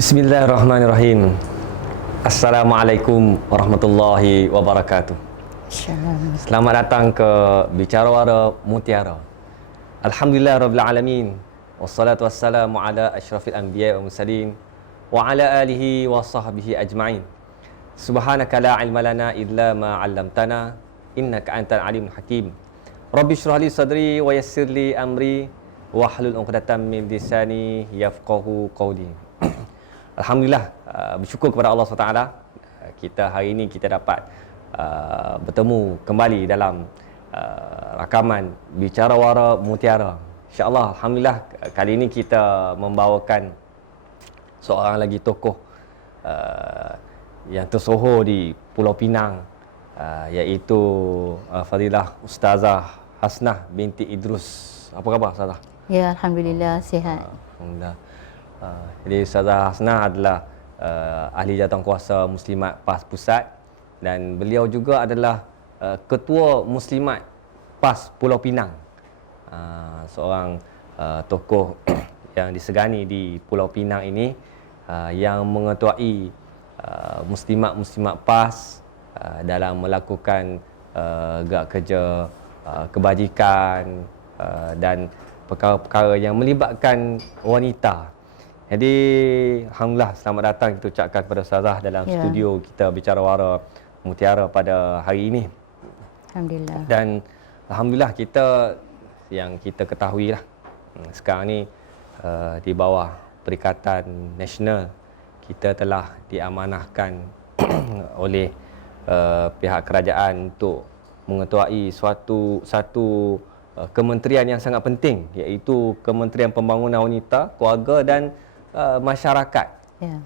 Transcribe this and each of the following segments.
Bismillahirrahmanirrahim. Assalamualaikum warahmatullahi wabarakatuh. Selamat datang ke Bicara Wara Mutiara. Alhamdulillah Rabbil Alamin. Wassalatu wassalamu ala asyrafil anbiya wa mursalin wa ala alihi wa sahbihi ajma'in. Subhanaka la ilma lana illa ma 'allamtana innaka antal alimul hakim. Rabbi shrah li sadri wa yassir li amri wahlul 'uqdatam min lisani yafqahu qawli. Alhamdulillah, bersyukur kepada Allah SWT. Kita hari ini kita dapat bertemu kembali dalam rakaman Bicara Wara Mutiara. InsyaAllah, Alhamdulillah, kali ini kita membawakan seorang lagi tokoh yang tersohor di Pulau Pinang, iaitu Fadilah Ustazah Hasnah binti Idrus. Apa khabar Ustazah? Ya, Alhamdulillah, sihat. Alhamdulillah. Jadi Ustazah Hasnah adalah ahli jawatankuasa Muslimat PAS Pusat, dan beliau juga adalah ketua Muslimat PAS Pulau Pinang. Seorang tokoh yang disegani di Pulau Pinang ini, yang mengetuai Muslimat-Muslimat PAS dalam melakukan gerak kerja kebajikan dan perkara-perkara yang melibatkan wanita. Jadi Alhamdulillah, selamat datang kita ucapkan kepada Ustazah dalam studio kita Bicara Wara Mutiara pada hari ini. Alhamdulillah. Dan Alhamdulillah, kita yang kita ketahui lah, sekarang ni di bawah Perikatan Nasional kita telah diamanahkan oleh pihak kerajaan untuk mengetuai satu kementerian yang sangat penting, iaitu Kementerian Pembangunan Wanita, Keluarga dan Masyarakat.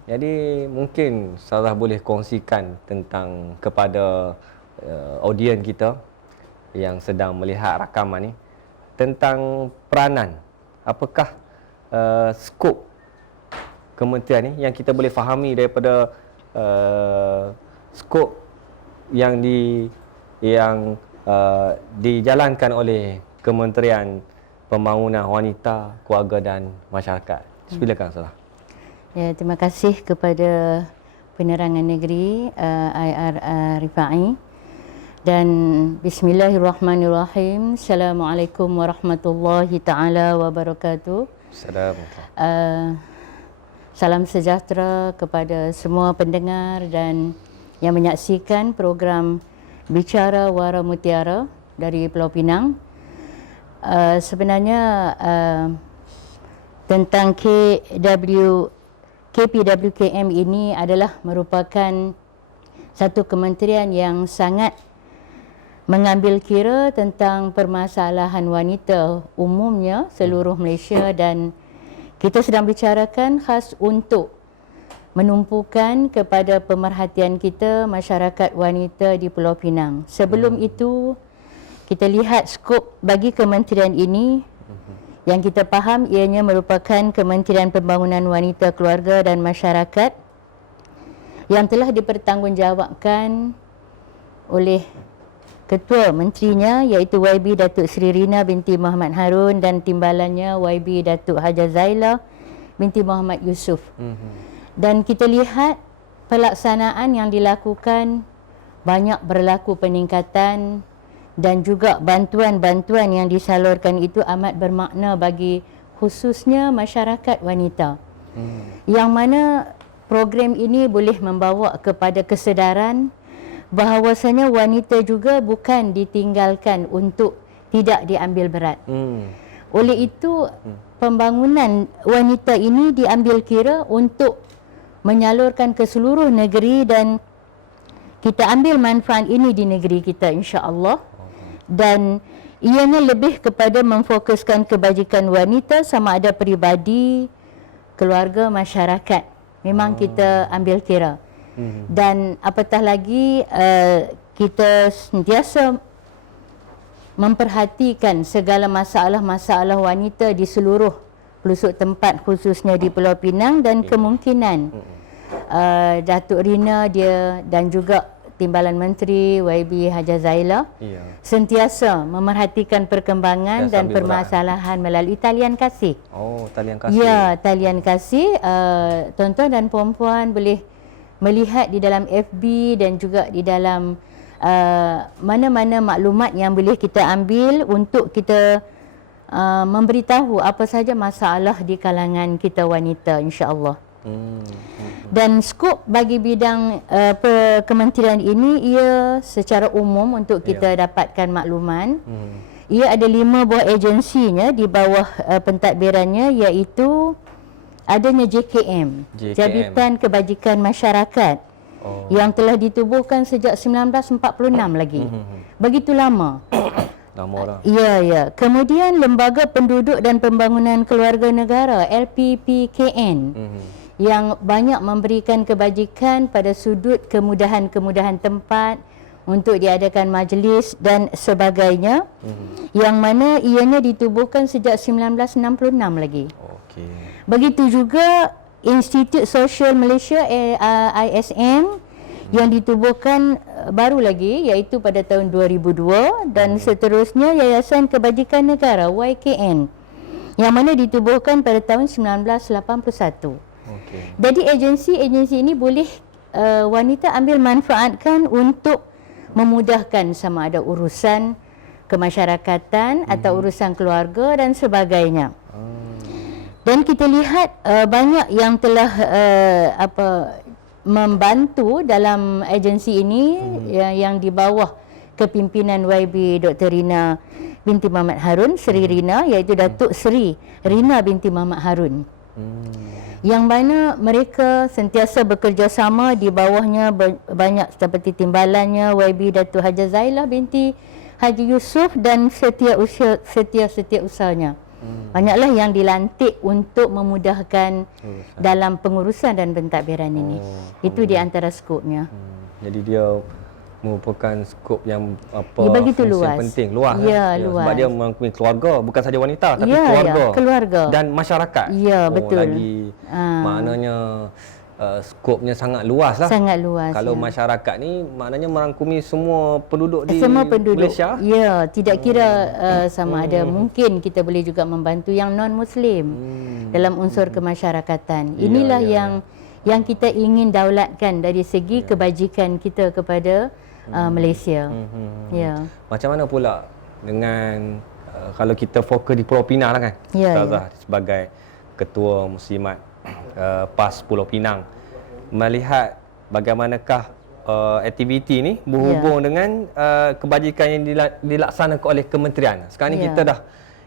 Jadi mungkin Ustazah boleh kongsikan tentang kepada audien kita yang sedang melihat rakaman ni tentang peranan, apakah skop kementerian ni, yang kita boleh fahami daripada skop yang dijalankan oleh Kementerian Pembangunan Wanita, Keluarga dan Masyarakat. Silakan Ustazah. Ya, terima kasih kepada Penerangan Negeri IR Rifai. Dan bismillahirrahmanirrahim. Assalamualaikum warahmatullahi taala wabarakatuh. Salam sejahtera kepada semua pendengar dan yang menyaksikan program Bicara Wara Mutiara dari Pulau Pinang. Sebenarnya tentang KPWKM ini adalah merupakan satu kementerian yang sangat mengambil kira tentang permasalahan wanita umumnya seluruh Malaysia, dan kita sedang bicarakan khas untuk menumpukan kepada pemerhatian kita masyarakat wanita di Pulau Pinang. Sebelum itu, kita lihat skop bagi kementerian ini. Yang kita faham ianya merupakan Kementerian Pembangunan Wanita, Keluarga dan Masyarakat yang telah dipertanggungjawabkan oleh Ketua Menterinya, iaitu YB Datuk Seri Rina binti Muhammad Harun, dan timbalannya YB Datuk Hajah Zailah binti Muhammad Yusof. Dan kita lihat pelaksanaan yang dilakukan, banyak berlaku peningkatan, dan juga bantuan-bantuan yang disalurkan itu amat bermakna bagi khususnya masyarakat wanita. Yang mana program ini boleh membawa kepada kesedaran bahawasanya wanita juga bukan ditinggalkan untuk tidak diambil berat. Oleh itu, pembangunan wanita ini diambil kira untuk menyalurkan ke seluruh negeri, dan kita ambil manfaat ini di negeri kita, insya-Allah. Dan ianya lebih kepada memfokuskan kebajikan wanita, sama ada peribadi, keluarga, masyarakat. Memang kita ambil kira. Dan apatah lagi kita sentiasa memperhatikan segala masalah-masalah wanita di seluruh pelosok tempat, khususnya di Pulau Pinang, dan kemungkinan Datuk Rina dia dan juga Timbalan Menteri YB Haja Zaila sentiasa memerhatikan perkembangan dan permasalahan melalui talian kasih. Oh, talian kasih. Ya, talian kasih. Tuan-tuan dan puan-puan boleh melihat di dalam FB dan juga di dalam mana-mana maklumat yang boleh kita ambil untuk kita memberitahu apa saja masalah di kalangan kita wanita, insya-Allah. Dan skop bagi bidang kementerian ini ia secara umum untuk kita dapatkan makluman. Ia ada 5 buah agensinya di bawah pentadbirannya, iaitu adanya JKM, Jabatan Kebajikan Masyarakat, yang telah ditubuhkan sejak 1946 lagi. Begitu lama. Lama dah. Ya. Kemudian Lembaga Penduduk dan Pembangunan Keluarga Negara, LPPKN, yang banyak memberikan kebajikan pada sudut kemudahan-kemudahan tempat untuk diadakan majlis dan sebagainya, yang mana ianya ditubuhkan sejak 1966 lagi. Begitu juga Institut Sosial Malaysia, ISM, yang ditubuhkan baru lagi, iaitu pada tahun 2002, dan seterusnya Yayasan Kebajikan Negara, YKN, yang mana ditubuhkan pada tahun 1981. Jadi agensi-agensi ini boleh wanita ambil manfaatkan untuk memudahkan sama ada urusan kemasyarakatan atau urusan keluarga dan sebagainya. Dan kita lihat banyak yang telah membantu dalam agensi ini yang di bawah kepimpinan YB Dr. Rina binti Muhammad Harun, Seri Rina, iaitu Datuk Seri Rina binti Muhammad Harun. Yang mana mereka sentiasa bekerjasama, di bawahnya banyak seperti timbalannya YB Datuk Haja Zaila binti Haji Yusof dan setiausahanya. Banyaklah yang dilantik untuk memudahkan dalam pengurusan dan pentadbiran ini. Itu di antara skopnya. Jadi dia merupakan skop yang begitu luas. Penting, luas. Luas. Sebab dia mengikuti keluarga, bukan saja wanita tapi keluarga dan masyarakat. Ya, betul. Lagi maknanya skopnya sangat luas lah. Sangat luas. Kalau masyarakat ni maknanya merangkumi semua penduduk di Malaysia. Ya, tidak kira sama ada, mungkin kita boleh juga membantu yang non-Muslim dalam unsur kemasyarakatan. Inilah yang kita ingin daulatkan dari segi kebajikan kita kepada Malaysia. Macam mana pula dengan kalau kita fokus di Pulau Pinang lah kan, Ustazah sebagai Ketua Muslimat PAS Pulau Pinang, melihat bagaimanakah aktiviti ni berhubung dengan kebajikan yang dilaksanakan oleh kementerian. Sekarang ni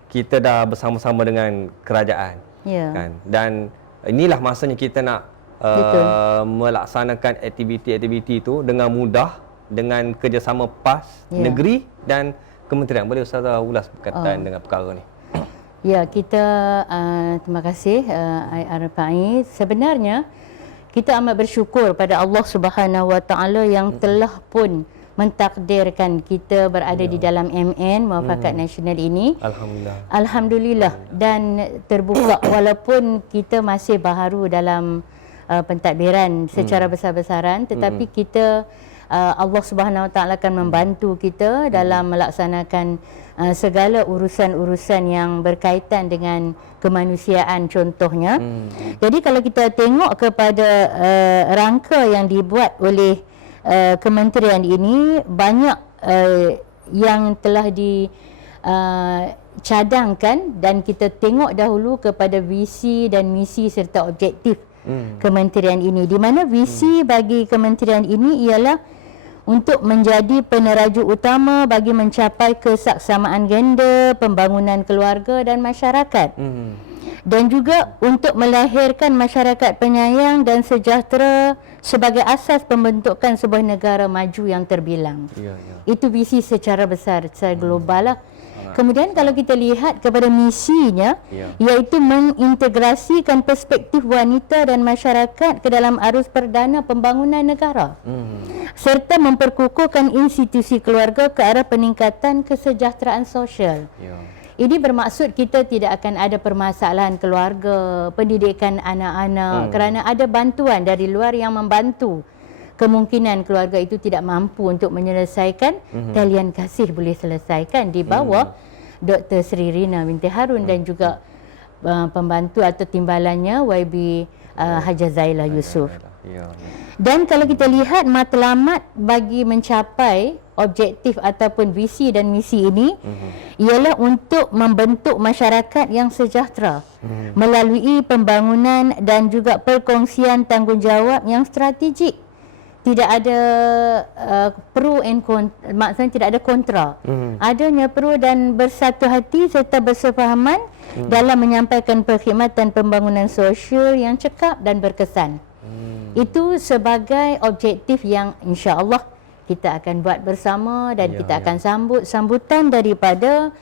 kita dah bersama-sama dengan kerajaan, kan? Dan inilah masanya kita nak melaksanakan aktiviti-aktiviti itu dengan mudah, dengan kerjasama PAS negeri dan kementerian. Boleh Ustazah ulas berkaitan dengan perkara ni? Ya, kita terima kasih IRPI. Sebenarnya kita amat bersyukur pada Allah Subhanahu Wa Taala yang telah pun mentakdirkan kita berada di dalam MN Muafakat Nasional ini. Alhamdulillah. Dan terbuka walaupun kita masih baharu dalam pentadbiran secara besar-besaran, tetapi kita Allah Subhanahu Wa Taala akan membantu kita dalam melaksanakan segala urusan-urusan yang berkaitan dengan kemanusiaan contohnya. Jadi kalau kita tengok kepada rangka yang dibuat oleh kementerian ini, banyak yang telah dicadangkan, dan kita tengok dahulu kepada visi dan misi serta objektif kementerian ini, di mana visi bagi kementerian ini ialah untuk menjadi peneraju utama bagi mencapai kesaksamaan gender, pembangunan keluarga dan masyarakat. Dan juga untuk melahirkan masyarakat penyayang dan sejahtera sebagai asas pembentukan sebuah negara maju yang terbilang. Itu visi secara besar, secara global lah. Kemudian kalau kita lihat kepada misinya, iaitu mengintegrasikan perspektif wanita dan masyarakat ke dalam arus perdana pembangunan negara, serta memperkukuhkan institusi keluarga ke arah peningkatan kesejahteraan sosial. Ini bermaksud kita tidak akan ada permasalahan keluarga, pendidikan anak-anak, kerana ada bantuan dari luar yang membantu kemungkinan keluarga itu tidak mampu untuk menyelesaikan, talian kasih boleh selesaikan di bawah Dr. Sri Rina binti Harun dan juga pembantu atau timbalannya YB Hajah Zailah Yusof. Dan kalau kita lihat matlamat bagi mencapai objektif ataupun visi dan misi ini ialah untuk membentuk masyarakat yang sejahtera melalui pembangunan dan juga perkongsian tanggungjawab yang strategik. Tidak ada pro and contra, maksudnya tidak ada kontra. Adanya pro dan bersatu hati serta bersefahaman dalam menyampaikan perkhidmatan pembangunan sosial yang cekap dan berkesan. Itu sebagai objektif yang insya-Allah kita akan buat bersama dan kita akan sambut sambutan daripada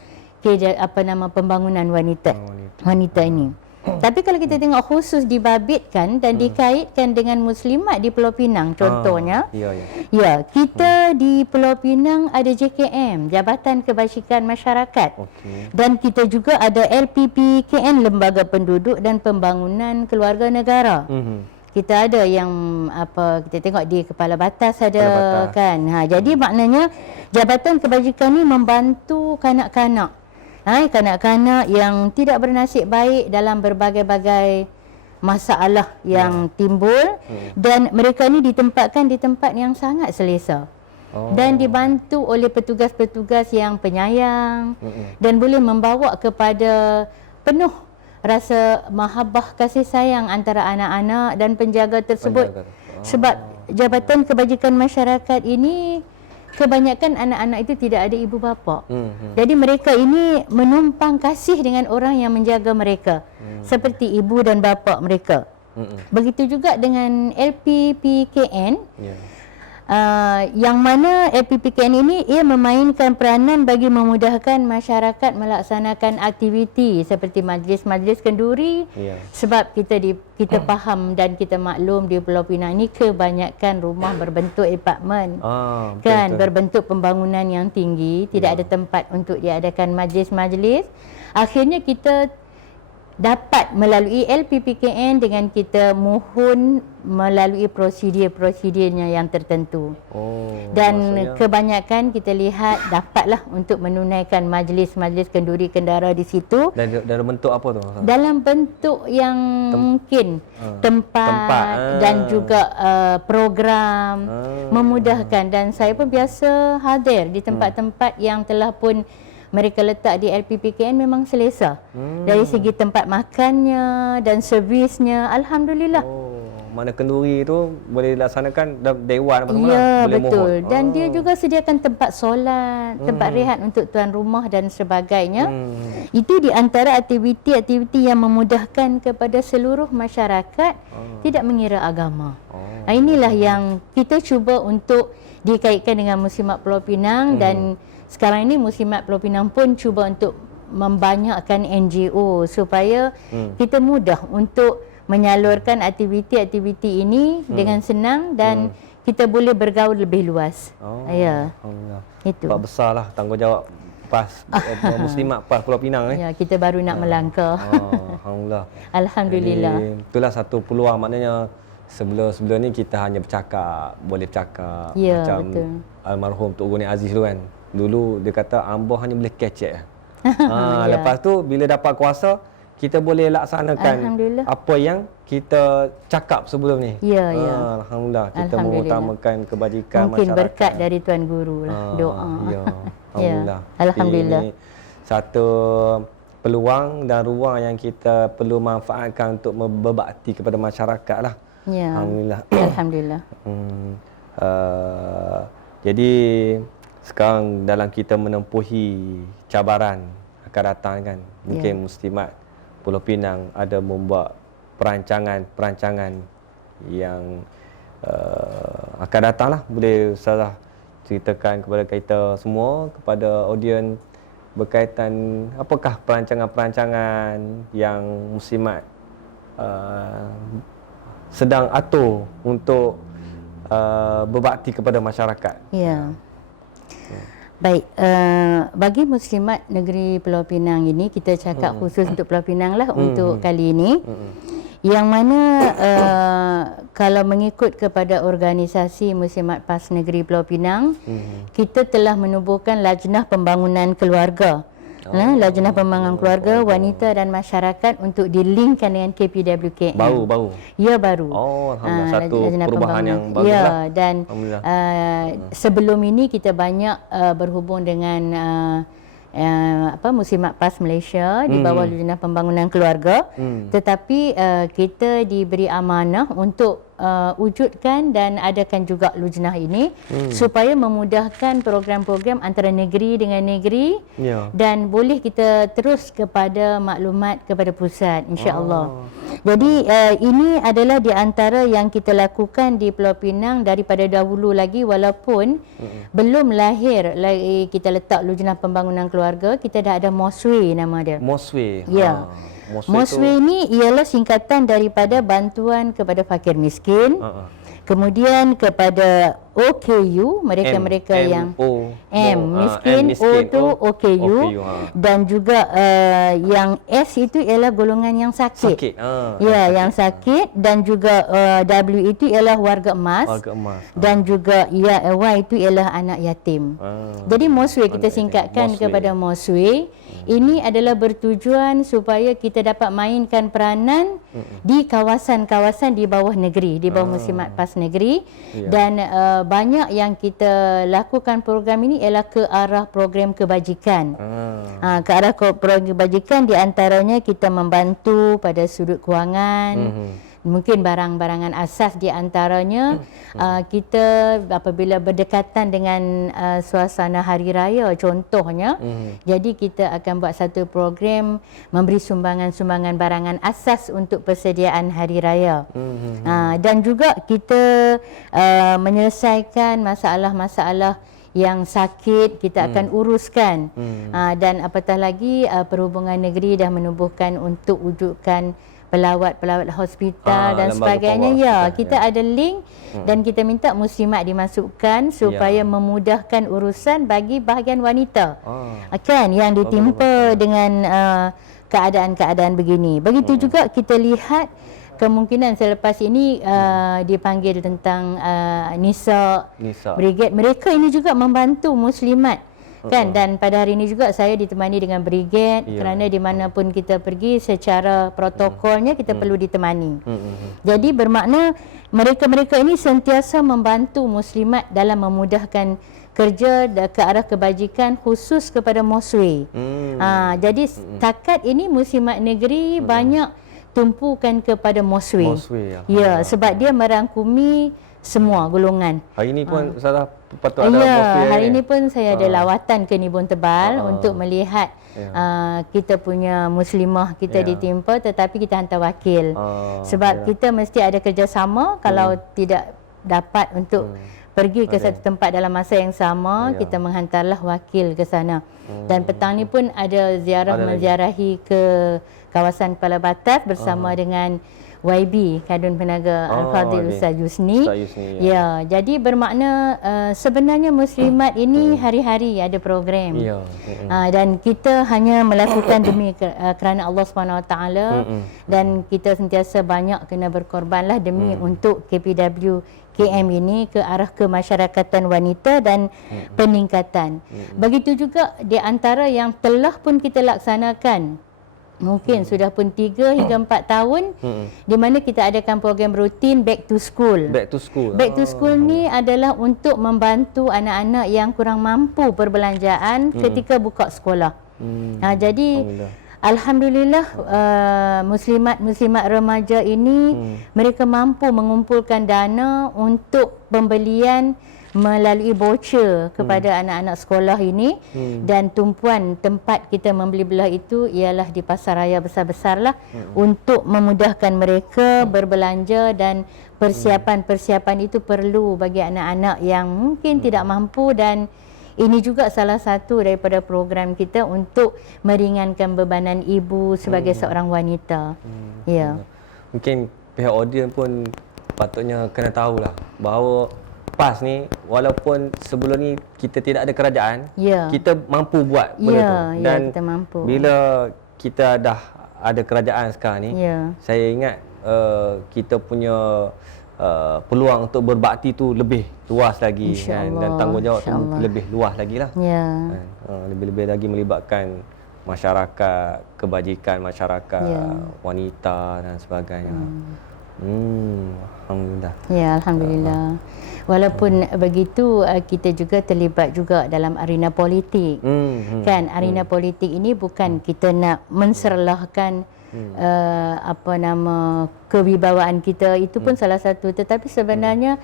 pembangunan wanita ini. Tapi kalau kita tengok khusus dibabitkan dan dikaitkan dengan muslimat di Pulau Pinang contohnya. Kita di Pulau Pinang ada JKM, Jabatan Kebajikan Masyarakat. Dan kita juga ada LPPKN, Lembaga Penduduk dan Pembangunan Keluarga Negara. Kita ada yang kita tengok di Kepala Batas ada kan. Jadi maknanya Jabatan Kebajikan ni membantu kanak-kanak. Kanak-kanak yang tidak bernasib baik dalam berbagai-bagai masalah yang timbul dan mereka ni ditempatkan di tempat yang sangat selesa. Dan dibantu oleh petugas-petugas yang penyayang dan boleh membawa kepada penuh rasa mahabbah kasih sayang antara anak-anak dan penjaga tersebut. Sebab Jabatan Kebajikan Masyarakat ini kebanyakan anak-anak itu tidak ada ibu bapa. Jadi mereka ini menumpang kasih dengan orang yang menjaga mereka seperti ibu dan bapa mereka. Begitu juga dengan LPPKN. Yang mana LPPKN ini ia memainkan peranan bagi memudahkan masyarakat melaksanakan aktiviti seperti majlis-majlis kenduri. Sebab kita faham dan kita maklum di Pulau Pinang ni kebanyakan rumah berbentuk apartmen. Kan berbentuk pembangunan yang tinggi, tidak ada tempat untuk diadakan majlis-majlis. Akhirnya kita dapat melalui LPPKN dengan kita mohon melalui prosedur-prosedurnya yang tertentu. Dan kebanyakan kita lihat dapatlah untuk menunaikan majlis-majlis kenduri kendara di situ. Dalam bentuk apa tu? Dalam bentuk yang mungkin tempat dan juga program memudahkan, dan saya pun biasa hadir di tempat-tempat yang telah pun mereka letak di LPPKN memang selesa. Dari segi tempat makannya dan servisnya, alhamdulillah. Mana kenduri tu boleh dilaksanakan dewan apa semua. Boleh betul. Mohon. Dan dia juga sediakan tempat solat, tempat rehat untuk tuan rumah dan sebagainya. Itu di antara aktiviti-aktiviti yang memudahkan kepada seluruh masyarakat, tidak mengira agama. Inilah yang kita cuba untuk dikaitkan dengan Muslimat Pulau Pinang dan sekarang ini Muslimat Pulau Pinang pun cuba untuk membanyakkan NGO supaya kita mudah untuk menyalurkan aktiviti-aktiviti ini dengan senang dan kita boleh bergaul lebih luas. Alhamdulillah. Itu. Sebab besarlah tanggungjawab Muslimat PAS Pulau Pinang kita baru nak melangkah. Alhamdulillah. Alhamdulillah. Jadi, itulah satu peluang, maknanya sebelum ni kita hanya boleh bercakap macam betul. Almarhum Tok Guni Aziz tu kan. Dulu dia kata ambo hanya boleh kecek. Lepas tu bila dapat kuasa kita boleh laksanakan apa yang kita cakap sebelum ni. Alhamdulillah kita mengutamakan kebajikan mungkin masyarakat. Berkat dari Tuan Guru lah, doa. Alhamdulillah. Alhamdulillah. Ini satu peluang dan ruang yang kita perlu manfaatkan untuk berbakti kepada masyarakat lah. Alhamdulillah. Alhamdulillah. Jadi sekarang dalam kita menempuhi cabaran akan datang kan, mungkin Muslimat Pulau Pinang ada membuat perancangan yang akan datang lah. Boleh Ustazah ceritakan kepada kita semua, kepada audien berkaitan apakah perancangan-perancangan yang Muslimat sedang atur untuk berbakti kepada masyarakat. Baik, bagi Muslimat negeri Pulau Pinang ini, kita cakap khusus untuk Pulau Pinang lah untuk kali ini. Yang mana kalau mengikut kepada organisasi Muslimat PAS Negeri Pulau Pinang, kita telah menubuhkan Lajnah Pembangunan Keluarga. Lajnah Pembangunan Keluarga, Wanita dan Masyarakat untuk dilinkkan dengan KPWKM. Baru? Ya, baru. Oh, alhamdulillah. Satu perubahan yang bagus ya, lah. Dan sebelum ini kita banyak berhubung dengan Muslimat PAS Malaysia di bawah Lajnah Pembangunan Keluarga, tetapi kita diberi amanah untuk wujudkan dan adakan juga lujnah ini supaya memudahkan program-program antara negeri dengan negeri, dan boleh kita terus kepada maklumat kepada pusat, insya-Allah. Jadi ini adalah di antara yang kita lakukan di Pulau Pinang daripada dahulu lagi, walaupun belum lahir lagi kita letak Lujnah Pembangunan Keluarga, kita dah ada MOSWE nama dia. MOSWE. Ya. MOSWE ni ialah singkatan daripada bantuan kepada fakir miskin. Kemudian kepada OKU, mereka-mereka yang miskin, O tu OKU, dan juga yang S itu ialah golongan yang sakit. Ya, yang sakit, dan juga W itu ialah warga emas. Dan juga Y itu ialah anak yatim. Jadi MOSWE kita singkatkan kepada MOSWE. Ini adalah bertujuan supaya kita dapat mainkan peranan di kawasan-kawasan di bawah negeri, di bawah Muslimat PAS Negeri. Dan banyak yang kita lakukan program ini ialah ke arah program kebajikan. Ke arah program kebajikan, di antaranya kita membantu pada sudut kewangan, mungkin barang-barangan asas di antaranya. Kita apabila berdekatan dengan suasana hari raya contohnya, jadi kita akan buat satu program memberi sumbangan-sumbangan barangan asas untuk persediaan hari raya. Dan juga kita menyelesaikan masalah-masalah yang sakit kita akan uruskan. Dan apatah lagi Perhubungan Negeri dah menubuhkan untuk wujudkan pelawat-pelawat hospital dan sebagainya. Ya, kita ada link dan kita minta muslimat dimasukkan supaya memudahkan urusan bagi bahagian wanita. Kan yang ditimpa dengan keadaan-keadaan begini. Begitu juga kita lihat kemungkinan selepas ini dipanggil tentang Nisa Brigade. Mereka ini juga membantu muslimat. Kan, dan pada hari ini juga saya ditemani dengan brigade, kerana di mana pun kita pergi secara protokolnya kita perlu ditemani. Jadi bermakna mereka-mereka ini sentiasa membantu muslimat dalam memudahkan kerja ke arah kebajikan khusus kepada MOSWE. Jadi setakat ini muslimat negeri banyak tumpukan kepada MOSWE. Ya, sebab dia merangkumi semua golongan. Hari ini pun Ustazah patut ada MOSWE. Hari ini pun saya ada lawatan ke Nibun Tebal untuk melihat kita punya muslimah kita ditimpa, tetapi kita hantar wakil. Sebab kita mesti ada kerjasama. Kalau tidak dapat untuk pergi ke satu tempat dalam masa yang sama, kita menghantarlah wakil ke sana. Dan petang ni pun ada ziarah menziarahi ke kawasan Kepala Batas bersama dengan YB, Kadun Penaga Al-Fadhil Ustaz Yusni. Ya, jadi bermakna sebenarnya muslimat ini hari-hari ada program. Dan kita hanya melakukan demi kerana Allah SWT, dan kita sentiasa banyak kena berkorbanlah demi untuk KPWKM ini ke arah kemasyarakatan wanita dan peningkatan. Begitu juga di antara yang telah pun kita laksanakan, mungkin sudah pun 3 hingga 4 tahun, di mana kita adakan program rutin Back to School. Back to School ni adalah untuk membantu anak-anak yang kurang mampu perbelanjaan ketika buka sekolah. Jadi alhamdulillah muslimat remaja ini mereka mampu mengumpulkan dana untuk pembelian melalui voucher kepada anak-anak sekolah ini. Dan tumpuan tempat kita membeli belah itu ialah di pasar raya besar-besar lah, untuk memudahkan mereka berbelanja, dan persiapan-persiapan itu perlu bagi anak-anak yang mungkin tidak mampu. Dan ini juga salah satu daripada program kita untuk meringankan bebanan ibu sebagai seorang wanita. Ya. Mungkin pihak audiens pun patutnya kena tahulah bahawa PAS ni, walaupun sebelum ni kita tidak ada kerajaan, kita mampu buat benda tu. Dan kita mampu. bila kita dah ada kerajaan sekarang ni, saya ingat kita punya peluang untuk berbakti tu lebih luas lagi kan, dan tanggungjawab tu lebih luas lagi lah. Ya. Lebih-lebih lagi melibatkan masyarakat, kebajikan masyarakat, wanita dan sebagainya. Alhamdulillah. Ya, alhamdulillah. Walaupun begitu, kita juga terlibat juga dalam arena politik. Kan, arena politik ini bukan kita nak menserlahkan kewibawaan kita, itu pun salah satu, tetapi sebenarnya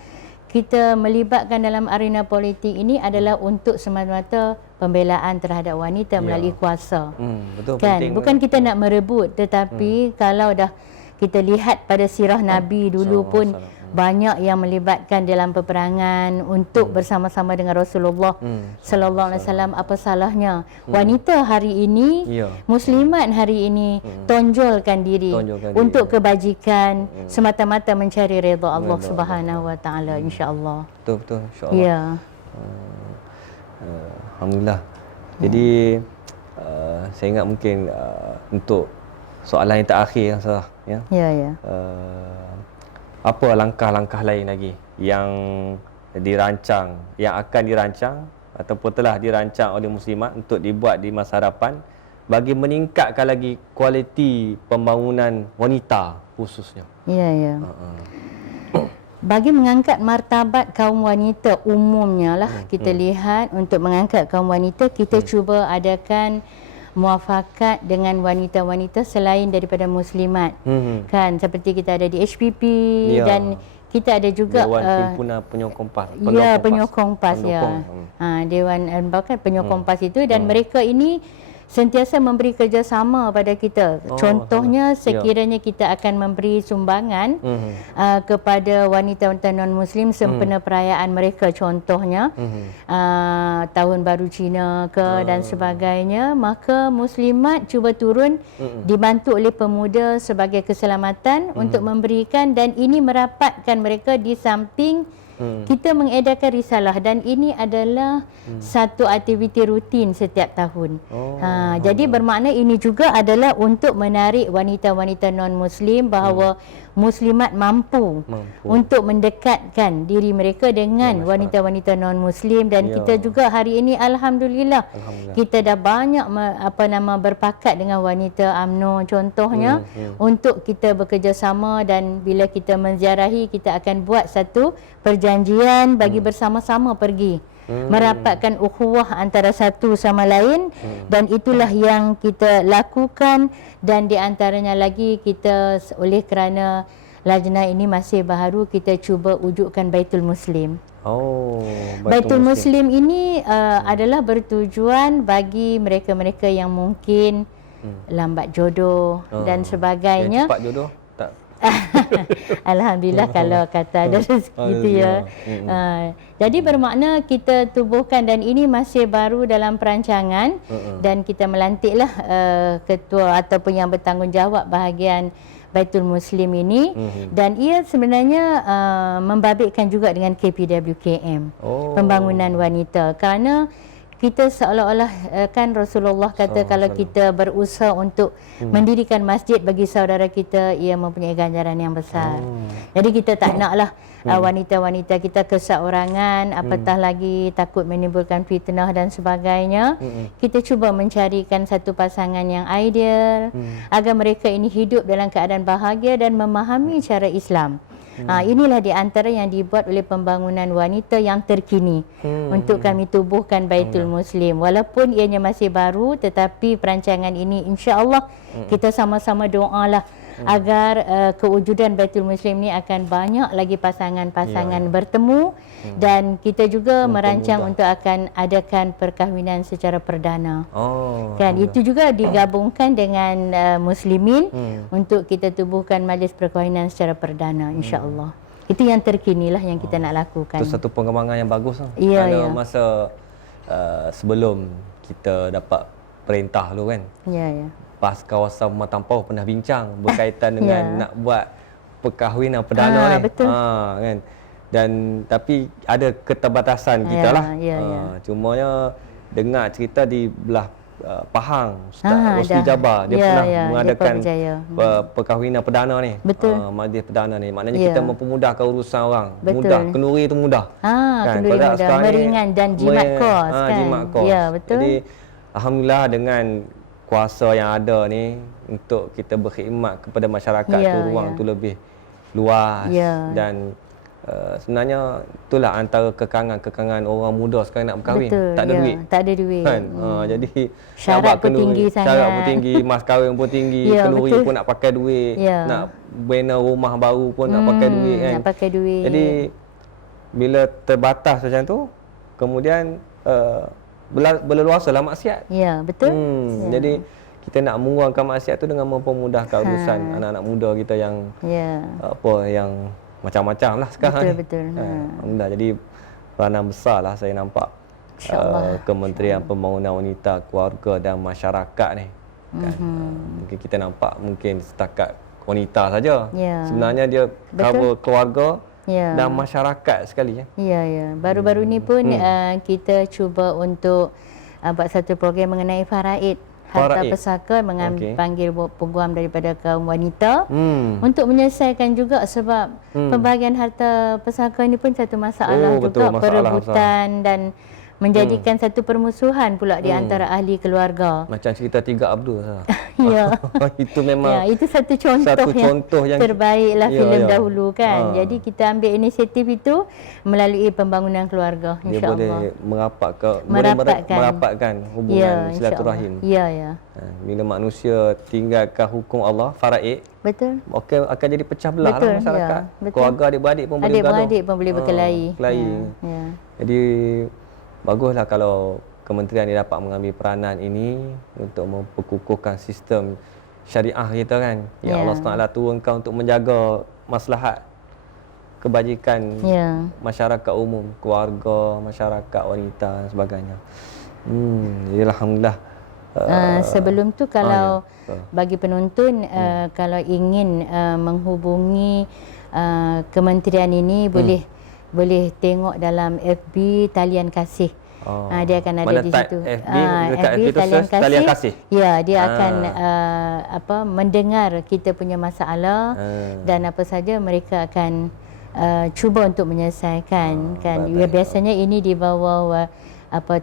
kita melibatkan dalam arena politik ini adalah untuk semata-mata pembelaan terhadap wanita melalui kuasa. Betul, kan, penting. bukan kita nak merebut, tetapi kalau dah kita lihat pada sirah Nabi dulu pun banyak yang melibatkan dalam peperangan untuk bersama-sama dengan Rasulullah sallallahu alaihi wasallam. Apa salahnya wanita hari ini, muslimat hari ini tonjolkan diri untuk kebajikan semata-mata mencari redha Allah Subhanahu wa taala, insya-Allah. Betul insya-Allah. Ya. Alhamdulillah. Jadi saya ingat mungkin untuk soalan yang terakhir salah ya. Apa langkah-langkah lain lagi yang dirancang, yang akan dirancang ataupun telah dirancang oleh muslimat untuk dibuat di masa hadapan bagi meningkatkan lagi kualiti pembangunan wanita khususnya? Bagi mengangkat martabat kaum wanita umumnya lah, kita lihat untuk mengangkat kaum wanita, kita cuba adakan muafakat dengan wanita-wanita selain daripada muslimat. Kan, seperti kita ada di HPP dan kita ada juga Dewan Himpunan Penyokong PAS. Penyokong PAS ya. Dewan bahkan Penyokong PAS itu, dan mereka ini sentiasa memberi kerjasama pada kita. Contohnya sekiranya kita akan memberi sumbangan kepada wanita-wanita non-Muslim sempena perayaan mereka, contohnya Tahun Baru Cina ke dan sebagainya, maka muslimat cuba turun dibantu oleh pemuda sebagai keselamatan untuk memberikan, dan ini merapatkan mereka di samping kita mengedarkan risalah, dan ini adalah satu aktiviti rutin setiap tahun. Jadi bermakna ini juga adalah untuk menarik wanita-wanita non-Muslim bahawa muslimat mampu untuk mendekatkan diri mereka dengan wanita-wanita non-Muslim, dan kita juga hari ini alhamdulillah kita dah banyak berpakat dengan wanita UMNO contohnya untuk kita bekerjasama, dan bila kita menziarahi kita akan buat satu perjanjian bagi bersama-sama pergi merapatkan ukhuwah antara satu sama lain, dan itulah yang kita lakukan. Dan di antaranya lagi, kita oleh kerana lajnah ini masih baharu, kita cuba wujudkan Baitul Muslim. Baitul Muslim ini adalah bertujuan bagi mereka-mereka yang mungkin lambat jodoh dan sebagainya. Cepat jodoh tak? Alhamdulillah kalau kata ada rezeki itu ya. Jadi bermakna kita tubuhkan, dan ini masih baru dalam perancangan, dan kita melantiklah ketua ataupun yang bertanggungjawab bahagian Baitul Muslim ini, dan ia sebenarnya membabitkan juga dengan KPWKM, pembangunan wanita, kerana kita seolah-olah kan Rasulullah kata kalau kita berusaha untuk mendirikan masjid bagi saudara kita, ia mempunyai ganjaran yang besar. Jadi kita tak naklah wanita-wanita kita keseorangan, apatah lagi takut menimbulkan fitnah dan sebagainya. Kita cuba mencarikan satu pasangan yang ideal agar mereka ini hidup dalam keadaan bahagia dan memahami cara Islam. Inilah di antara yang dibuat oleh pembangunan wanita yang terkini untuk kami tubuhkan Baitul Muslim. Walaupun ianya masih baru, tetapi perancangan ini insya-Allah kita sama-sama doalah agar kewujudan Baitul Muslim ini akan banyak lagi pasangan-pasangan bertemu, dan kita juga merancang untuk akan adakan perkahwinan secara perdana. Kan itu juga digabungkan dengan muslimin untuk kita tubuhkan majlis perkahwinan secara perdana, insya-Allah. Itu yang terkinilah yang kita nak lakukan. Itu satu pengembangan yang bagus lah. Masa sebelum kita dapat perintah tu kan. PAS kawasan Rumah Tampau pernah bincang berkaitan dengan nak buat perkahwinan perdana ni. Betul. Kan. Dan tapi ada keterbatasan kita lah. Cumanya dengar cerita di belah Pahang, Ustaz Rosli dah. Jabar, dia Ya, pernah ya, mengadakan dia berjaya. perkahwinan perdana ni. Betul. Majlis perdana ni. Maknanya Ya. kita mempermudahkan urusan orang. Betul. Mudah, kenduri tu mudah. Kenduri Kalau tak mudah, sekarang ni, meringan dan jimat kos kan. Jimat kos. Ya, betul. Jadi alhamdulillah dengan kuasa yang ada ni untuk kita berkhidmat kepada masyarakat Ya, tu, ruang ya. tu lebih luas. Ya. Dan sebenarnya itulah antara kekangan orang muda sekarang nak berkahwin. Betul, Tak ada ya. duit. Tak ada duit. Kan? Jadi Syarat nak buat pun kenduri, tinggi syarat sangat. pun tinggi, mas kahwin pun tinggi, Ya, kenduri betul. pun nak pakai duit, Ya. nak bina rumah baru pun nak pakai duit kan. Nak pakai duit. Jadi bila terbatas macam tu, kemudian berleluasalah maksiat. Ya, betul. Ya. Jadi kita nak mengurangkan maksiat tu dengan mempermudahkan urusan anak-anak muda kita yang Ya. yang macam-macam lah sekarang Betul, ni. betul. Alhamdulillah. Jadi peranan besar lah saya nampak Kementerian Pembangunan Wanita, Keluarga dan Masyarakat ni kan. Mungkin kita nampak mungkin setakat wanita saja. Ya. Sebenarnya dia cover keluarga Ya. dan masyarakat sekali ya. Ya, ya. Baru-baru ni pun kita cuba untuk buat satu program mengenai faraid. Harta Faraid. pesaka panggil peguam daripada kaum wanita Untuk untuk menyelesaikan juga sebab pembahagian harta pesaka ni pun satu masalah Oh, juga, betul, masalah perebutan dan menjadikan satu permusuhan pula di antara ahli keluarga. macam cerita Tiga Abdul lah. Ya. Itu memang Ya, itu satu contoh yang terbaiklah Ya, filem ya. dahulu kan. Jadi kita ambil inisiatif itu melalui pembangunan keluarga, dia insya-Allah. boleh Merapatkan. merapatkan hubungan silaturahim. Ya, ya. Bila manusia tinggalkan hukum Allah, faraid, Betul. akan jadi pecah belah Betul, lah masyarakat. ya, betul. Keluarga adik-beradik pun boleh gaduh. Adik-beradik pun boleh berkelahi. Kelahi. Ya. Jadi baguslah kalau kementerian ni dapat mengambil peranan ini untuk memperkukuhkan sistem syariah kita kan. Yang Allah SWT turunkan untuk menjaga maslahat kebajikan masyarakat umum, keluarga, masyarakat wanita dan sebagainya. Jadi alhamdulillah. Sebelum tu kalau bagi penonton kalau ingin menghubungi kementerian ini boleh tengok dalam FB Talian Kasih. Dia akan ada di situ. FB, dekat FB tu Talian Kasih. Ya, dia akan mendengar kita punya masalah dan apa saja mereka akan cuba untuk menyelesaikan kan. Biasanya ini di bawah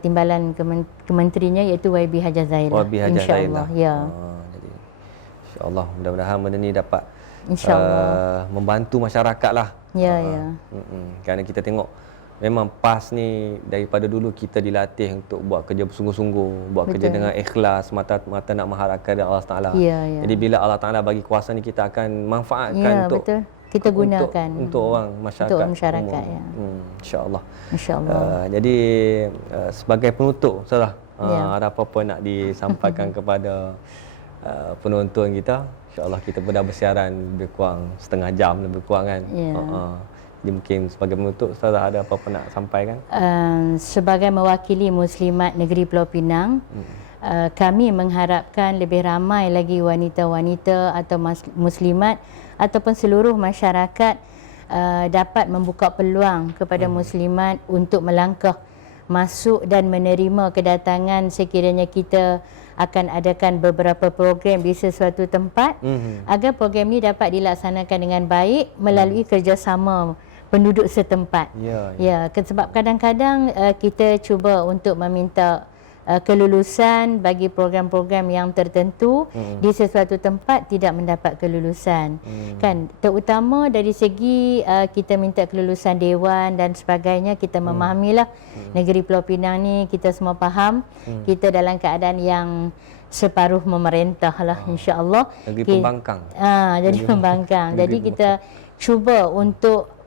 timbalan kementerinya iaitu YB Hajar Zairah. InsyaAllah. Ya. Jadi insya-Allah mudah-mudahan benda ni dapat membantu masyarakat lah. Ya, ya. Kerana kita tengok memang PAS ni daripada dulu kita dilatih untuk buat kerja bersungguh-sungguh, buat kerja dengan ikhlas, mata-mata nak mengharapkan dari Allah Taala. Ya. Jadi bila Allah Taala bagi kuasa ni kita akan manfaatkan untuk betul. Kita gunakan untuk orang masyarakat. Untuk masyarakat ya. Insya-Allah. Insya-Allah. Jadi sebagai penutup Ustazah, ada apa-apa nak disampaikan kepada penonton kita? InsyaAllah kita pun dah bersiaran lebih kurang setengah jam lebih kurang kan. Jadi mungkin sebagai penutup Ustazah ada apa-apa nak sampaikan? Sebagai mewakili Muslimat Negeri Pulau Pinang, kami mengharapkan lebih ramai lagi wanita-wanita atau muslimat ataupun seluruh masyarakat dapat membuka peluang kepada muslimat untuk melangkah masuk dan menerima kedatangan sekiranya kita akan adakan beberapa program di sesuatu tempat agar program ini dapat dilaksanakan dengan baik melalui kerjasama penduduk setempat. Sebab kadang-kadang kita cuba untuk meminta kelulusan bagi program-program yang tertentu di sesuatu tempat tidak mendapat kelulusan. Kan, terutama dari segi kita minta kelulusan dewan dan sebagainya, kita memahamilah negeri Pulau Pinang ni kita semua faham kita dalam keadaan yang separuh memerintah lah, insya-Allah. Negeri pembangkang. Jadi pembangkang. Jadi kita cuba untuk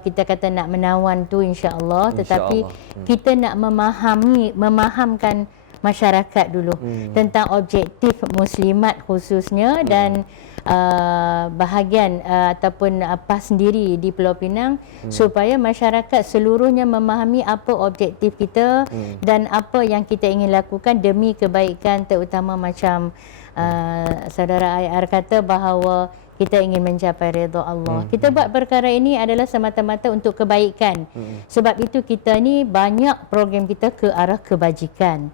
kita kata nak menawan tu insya-Allah, tetapi kita nak memahamkan masyarakat dulu tentang objektif muslimat khususnya dan bahagian ataupun PAS sendiri di Pulau Pinang supaya masyarakat seluruhnya memahami apa objektif kita dan apa yang kita ingin lakukan demi kebaikan, terutama macam saudara IR kata bahawa kita ingin mencapai redha Allah. Kita buat perkara ini adalah semata-mata untuk kebaikan. Sebab itu kita ni banyak program kita ke arah kebajikan.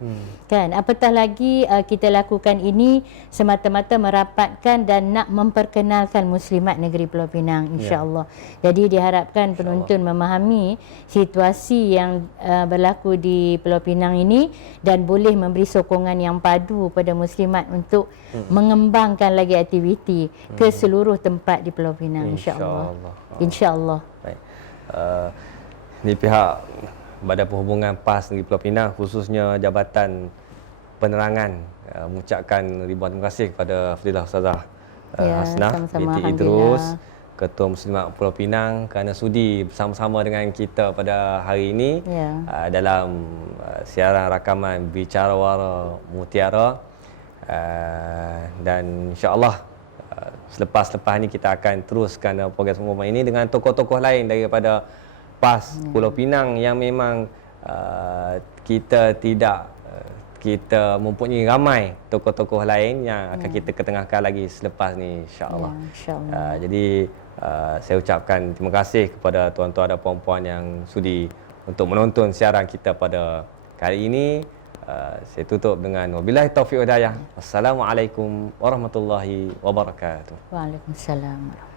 Kan? Apatah lagi kita lakukan ini semata-mata merapatkan dan nak memperkenalkan muslimat negeri Pulau Pinang, insya-Allah. Jadi diharapkan penonton memahami situasi yang berlaku di Pulau Pinang ini dan boleh memberi sokongan yang padu pada muslimat untuk mengembangkan lagi aktiviti ke seluruh tempat di Pulau Pinang, insya-Allah. Insya-Allah. Baik. Di pihak Badan Perhubungan PAS Negeri Pulau Pinang, khususnya Jabatan Penerangan, mengucapkan ribuan terima kasih kepada Fadilah Ustazah Hasnah binti Idrus, Ketua Muslimat Pulau Pinang, kerana sudi bersama-sama dengan kita pada hari ini dalam siaran rakaman Bicara Wara Mutiara. Dan insya-Allah selepas ini kita akan teruskan program ini dengan tokoh-tokoh lain daripada PAS Pulau Pinang yang memang kita mempunyai ramai tokoh-tokoh lain yang akan kita ketengahkan lagi selepas ni, insya-Allah. Jadi saya ucapkan terima kasih kepada tuan-tuan dan puan-puan yang sudi untuk menonton siaran kita pada kali ini. Saya tutup dengan wabillahi taufiq wal hidayah. Assalamualaikum warahmatullahi wabarakatuh. Waalaikumsalam.